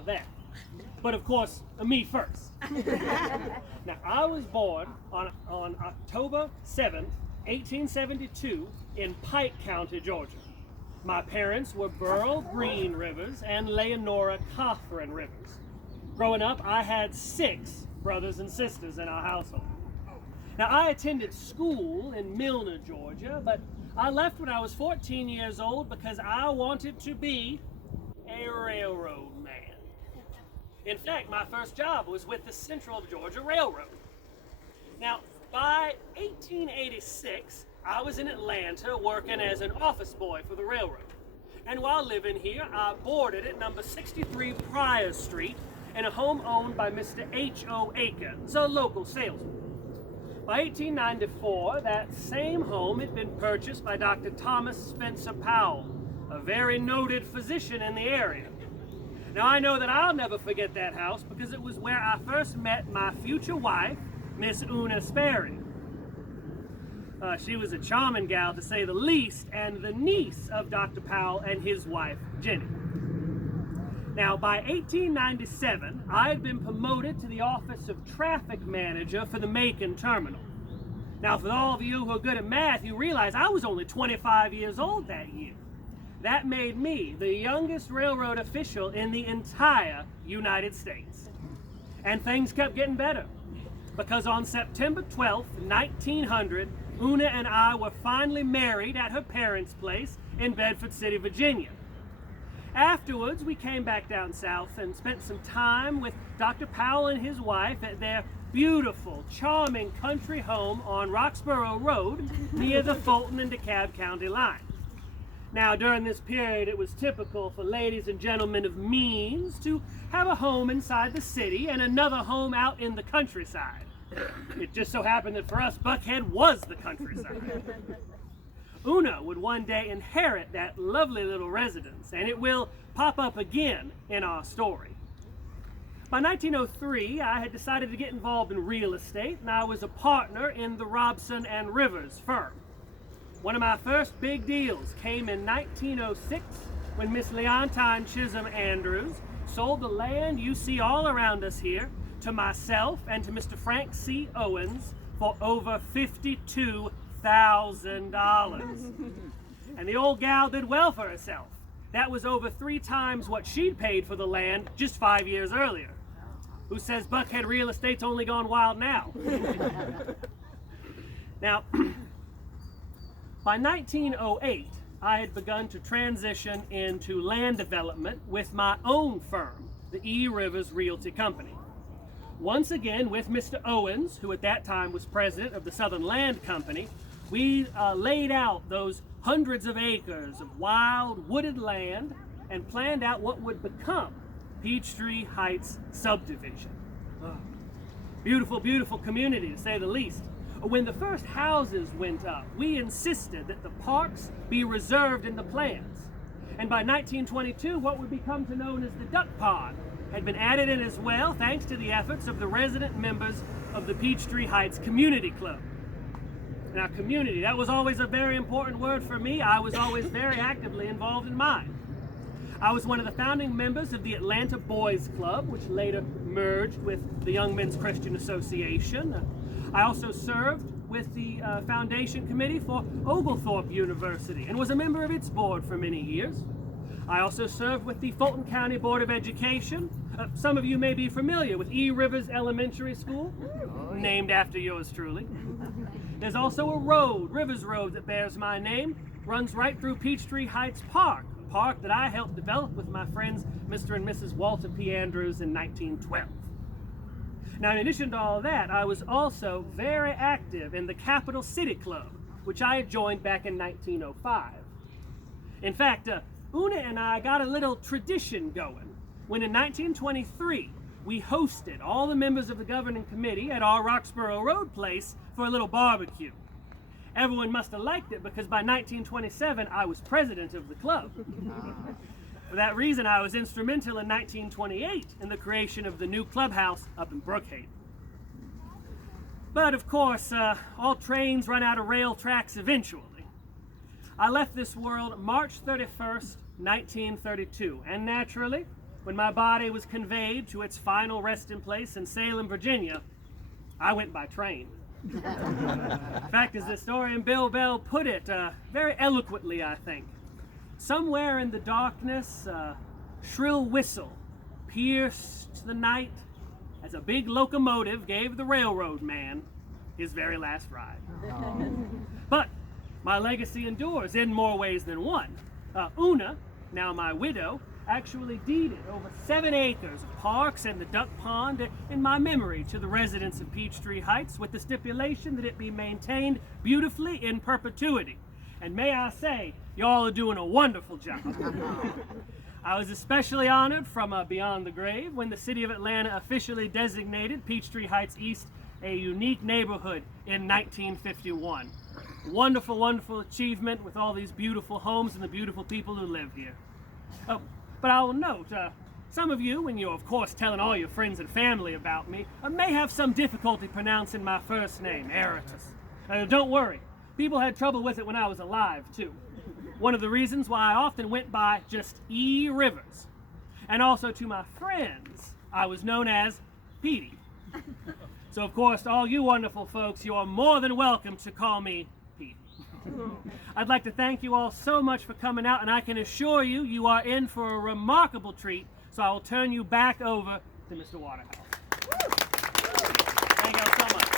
that. But of course, me first. Now, I was born on October 7th, 1872 in Pike County, Georgia. My parents were Burl Green Rivers and Leonora Cothran Rivers. Growing up, I had 6 brothers and sisters in our household. Now, I attended school in Milner, Georgia, but I left when I was 14 years old because I wanted to be a railroad man. In fact, my first job was with the Central Georgia Railroad. Now, by 1886, I was in Atlanta working as an office boy for the railroad. And while living here, I boarded at number 63 Pryor Street in a home owned by Mr. H.O. Akins, a local salesman. By 1894, that same home had been purchased by Dr. Thomas Spencer Powell, a very noted physician in the area. Now, I know that I'll never forget that house because it was where I first met my future wife, Miss Una Sperry. She was a charming gal, to say the least, and the niece of Dr. Powell and his wife, Jenny. Now, by 1897, I had been promoted to the office of traffic manager for the Macon terminal. Now, for all of you who are good at math, you realize I was only 25 years old that year. That made me the youngest railroad official in the entire United States. And things kept getting better, because on September 12th, 1900, Una and I were finally married at her parents' place in Bedford City, Virginia. Afterwards, we came back down south and spent some time with Dr. Powell and his wife at their beautiful, charming country home on Roxborough Road near the Fulton and DeKalb County line. Now, during this period, it was typical for ladies and gentlemen of means to have a home inside the city and another home out in the countryside. It just so happened that for us, Buckhead was the countryside. Una would one day inherit that lovely little residence, and it will pop up again in our story. By 1903, I had decided to get involved in real estate, and I was a partner in the Robson and Rivers firm. One of my first big deals came in 1906 when Miss Leontine Chisholm Andrews sold the land you see all around us here to myself and to Mr. Frank C. Owens for over $52,000. And the old gal did well for herself. That was over 3 times what she'd paid for the land just 5 years earlier. Who says Buckhead real estate's only gone wild now? Now, by 1908, I had begun to transition into land development with my own firm, the E. Rivers Realty Company. Once again, with Mr. Owens, who at that time was president of the Southern Land Company, we laid out those hundreds of acres of wild, wooded land and planned out what would become Peachtree Heights subdivision. Oh, beautiful, beautiful community, to say the least. When the first houses went up, we insisted that the parks be reserved in the plans. And by 1922, what would become to known as the Duck Pond had been added in as well, thanks to the efforts of the resident members of the Peachtree Heights Community Club. Now, community, that was always a very important word for me. I was always very actively involved in mine. I was one of the founding members of the Atlanta Boys Club, which later merged with the Young Men's Christian Association. I also served with the Foundation Committee for Oglethorpe University and was a member of its board for many years. I also served with the Fulton County Board of Education. Some of you may be familiar with E. Rivers Elementary School, named after yours truly. There's also a road, Rivers Road, that bears my name, runs right through Peachtree Heights Park, a park that I helped develop with my friends Mr. and Mrs. Walter P. Andrews in 1912. Now, in addition to all that, I was also very active in the Capital City Club, which I had joined back in 1905. In fact, Una and I got a little tradition going when in 1923 we hosted all the members of the governing committee at our Roxborough Road place for a little barbecue. Everyone must have liked it because by 1927 I was president of the club. For that reason, I was instrumental in 1928 in the creation of the new clubhouse up in Buckhead. But of course, all trains run out of rail tracks eventually. I left this world March 31st, 1932, and naturally, when my body was conveyed to its final resting place in Salem, Virginia, I went by train. In fact, as the historian Bill Bell put it, very eloquently, I think, somewhere in the darkness, a shrill whistle pierced the night as a big locomotive gave the railroad man his very last ride. But my legacy endures in more ways than one. Una, now my widow, actually deeded over 7 acres of parks and the duck pond in my memory to the residents of Peachtree Heights, with the stipulation that it be maintained beautifully in perpetuity. And may I say, y'all are doing a wonderful job. I was especially honored from beyond the grave when the city of Atlanta officially designated Peachtree Heights East a unique neighborhood in 1951. Wonderful, wonderful achievement with all these beautiful homes and the beautiful people who live here. Oh, but I will note, some of you, when you're of course telling all your friends and family about me, may have some difficulty pronouncing my first name, Eritus. Don't worry, people had trouble with it when I was alive too. One of the reasons why I often went by just E. Rivers. And also to my friends, I was known as Petey. So of course, all you wonderful folks, you are more than welcome to call me Petey. I'd like to thank you all so much for coming out, and I can assure you, you are in for a remarkable treat, so I will turn you back over to Mr. Waterhouse. Thank you all so much.